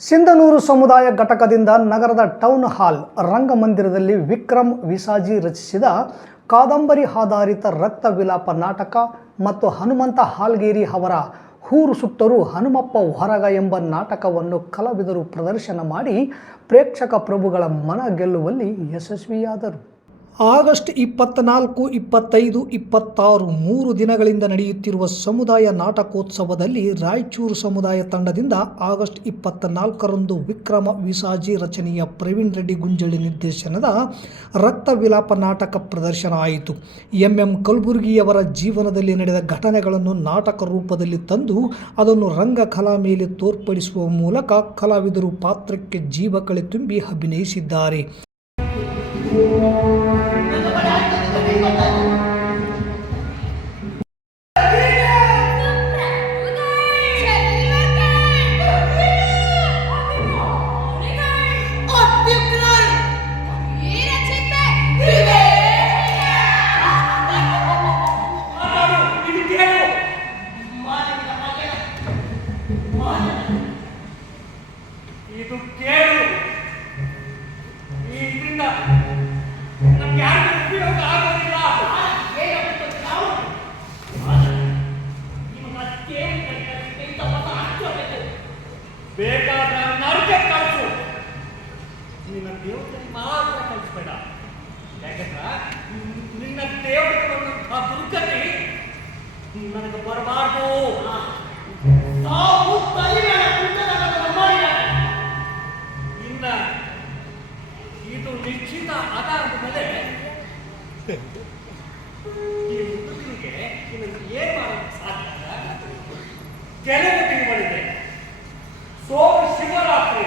ಸಿಂಧನೂರು ಸಮುದಾಯ ಘಟಕದಿಂದ ನಗರದ ಟೌನ್ ಹಾಲ್ ರಂಗಮಂದಿರದಲ್ಲಿ ವಿಕ್ರಮ್ ವಿಸಾಜಿ ರಚಿಸಿದ ಕಾದಂಬರಿ ಆಧಾರಿತ ರಕ್ತ ವಿಲಾಪ ನಾಟಕ ಮತ್ತು ಹನುಮಂತ ಹಾಲ್ಗೇರಿ ಅವರ ಹೂರು ಸುಟ್ಟರೂ ಹನುಮಪ್ಪ ಹೊರಗ ಎಂಬ ನಾಟಕವನ್ನು ಕಲಾವಿದರು ಪ್ರದರ್ಶನ ಮಾಡಿ ಪ್ರೇಕ್ಷಕ ಪ್ರಭುಗಳ ಮನ ಗೆಲ್ಲುವಲ್ಲಿ ಯಶಸ್ವಿಯಾದರು. ಆಗಸ್ಟ್ 24, 25, 26 3 ದಿನಗಳಿಂದ ನಡೆಯುತ್ತಿರುವ ಸಮುದಾಯ ನಾಟಕೋತ್ಸವದಲ್ಲಿ ರಾಯಚೂರು ಸಮುದಾಯ ತಂಡದಿಂದ ಆಗಸ್ಟ್ 24ರಂದು ವಿಕ್ರಮ ವಿಸಾಜಿ ರಚನೆಯ ಪ್ರವೀಣ್ ರೆಡ್ಡಿ ಗುಂಜಳ್ಳಿ ನಿರ್ದೇಶನದ ರಕ್ತ ವಿಲಾಪ ನಾಟಕ ಪ್ರದರ್ಶನ ಆಯಿತು. ಎಂ ಕಲಬುರ್ಗಿಯವರ ಜೀವನದಲ್ಲಿ ನಡೆದ ಘಟನೆಗಳನ್ನು ನಾಟಕ ರೂಪದಲ್ಲಿ ತಂದು ಅದನ್ನು ರಂಗಕಲಾ ಮೇಲೆ ತೋರ್ಪಡಿಸುವ ಮೂಲಕ ಕಲಾವಿದರು ಪಾತ್ರಕ್ಕೆ ಜೀವಕಳೆ ತುಂಬಿ ಅಭಿನಯಿಸಿದ್ದಾರೆ. ಇದು ಕೇಳು, ಇದರಿಂದ ನಮ್ಗೆ ಯಾರಿಗೂ ಉಪಯೋಗ ಆಗೋದಿಲ್ಲ. ಬೇಕಾದ ನರಕ ಕಳಿಸು, ನಿನ್ನ ದೇವತೆಗೆ ಮಾತ್ರ ಕಳಿಸ್ಬೇಡ. ಯಾಕಂದ್ರೆ ನಿನ್ನ ದೇವತೆಗೆ ಬಂದಂತಹ ದುರ್ಗತಿ ನನಗೆ ಬರಬಾರ್ದು. ಇದು ನಿಶ್ಚಿತ ಆಧಾರದ ಮೇಲೆ ಈ ಹುಡುಗನಿಗೆ ಇದನ್ನು ಏನ್ ಮಾಡೋಕ್ಕೆ ಸಾಧ್ಯ? ಕೆಲವು ತಿಂಗಳಿದೆ, ಸೋಮ ಶಿವರಾತ್ರಿ,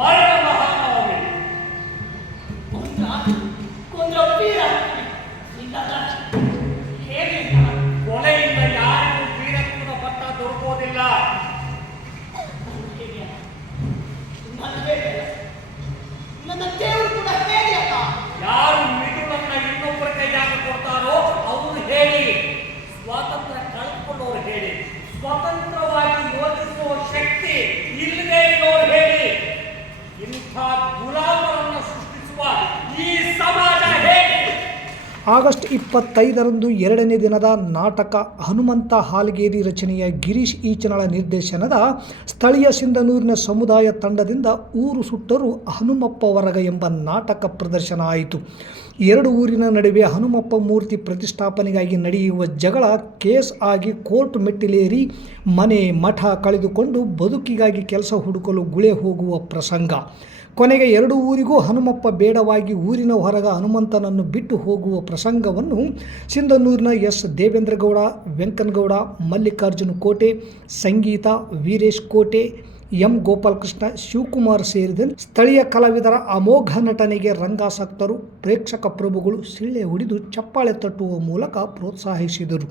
ಮರಣ ಮಹಾನವಮಿ, ಕೊಲೆಯಿಂದ ಯಾರಿಗೂ ವೀರತ್ವದ ಪಟ್ಟ ದೊರಕೋದಿಲ್ಲ. ಯಾರು ಮಿದುಳನ್ನ ಇನ್ನೊಬ್ಬರ ಕೈಯಾಗ ಕೊಡ್ತಾರೋ ಅವರು ಹೇಳಿ, ಸ್ವಾತಂತ್ರ್ಯ ಕಳೆದುಕೊಂಡವ್ರು ಹೇಳಿ, ಸ್ವತಂತ್ರವಾಗಿ ಯೋಚಿಸುವ ಶಕ್ತಿ ಇಲ್ಲದೆ ಇರೋರು ಹೇಳಿ, ಇಂಥ ಗುಲಾಮರನ್ನು ಸೃಷ್ಟಿಸುವ ಈ ಸಮಾಜ ಹೇಳಿ. ಆಗಸ್ಟ್ 25ರಂದು 2ನೇ ದಿನದ ನಾಟಕ ಹನುಮಂತ ಹಾಲ್ಗೇರಿ ರಚನೆಯ ಗಿರೀಶ್ ಈಚನಳ ನಿರ್ದೇಶನದ ಸ್ಥಳೀಯ ಸಿಂಧನೂರಿನ ಸಮುದಾಯ ತಂಡದಿಂದ ಊರು ಸುಟ್ಟರೂ ಹನುಮಪ್ಪ ಹೊರಗ ಎಂಬ ನಾಟಕ ಪ್ರದರ್ಶನ ಆಯಿತು. 2 ಊರಿನ ನಡುವೆ ಹನುಮಪ್ಪ ಮೂರ್ತಿ ಪ್ರತಿಷ್ಠಾಪನೆಗಾಗಿ ನಡೆಯುವ ಜಗಳ ಕೇಸ್ ಆಗಿ ಕೋರ್ಟ್ ಮೆಟ್ಟಿಲೇರಿ ಮನೆ ಮಠ ಕಳೆದುಕೊಂಡು ಬದುಕಿಗಾಗಿ ಕೆಲಸ ಹುಡುಕಲು ಗುಳೆ ಹೋಗುವ ಪ್ರಸಂಗ. ಕೊನೆಗೆ 2 ಊರಿಗೂ ಹನುಮಪ್ಪ ಬೇಡವಾಗಿ ಊರಿನ ಹೊರಗ ಹನುಮಂತನನ್ನು ಬಿಟ್ಟು ಹೋಗುವ ಪ್ರಸಂಗವನ್ನು ಸಿಂಧನೂರಿನ ಎಸ್ ದೇವೇಂದ್ರಗೌಡ, ವೆಂಕನಗೌಡ, ಮಲ್ಲಿಕಾರ್ಜುನ ಕೋಟೆ, ಸಂಗೀತ, ವೀರೇಶ್ ಕೋಟೆ, ಎಂ ಗೋಪಾಲಕೃಷ್ಣ, ಶಿವಕುಮಾರ್ ಸೇರಿದಂತೆ ಸ್ಥಳೀಯ ಕಲಾವಿದರ ಅಮೋಘ ನಟನೆಗೆ ರಂಗಾಸಕ್ತರು, ಪ್ರೇಕ್ಷಕ ಪ್ರಭುಗಳು ಸಿಳ್ಳೆ ಹೊಡೆದು ಚಪ್ಪಾಳೆ ತಟ್ಟುವ ಮೂಲಕ ಪ್ರೋತ್ಸಾಹಿಸಿದರು.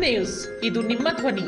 ನ್ಯೂಸ್, ಇದು ನಿಮ್ಮ ಧ್ವನಿ.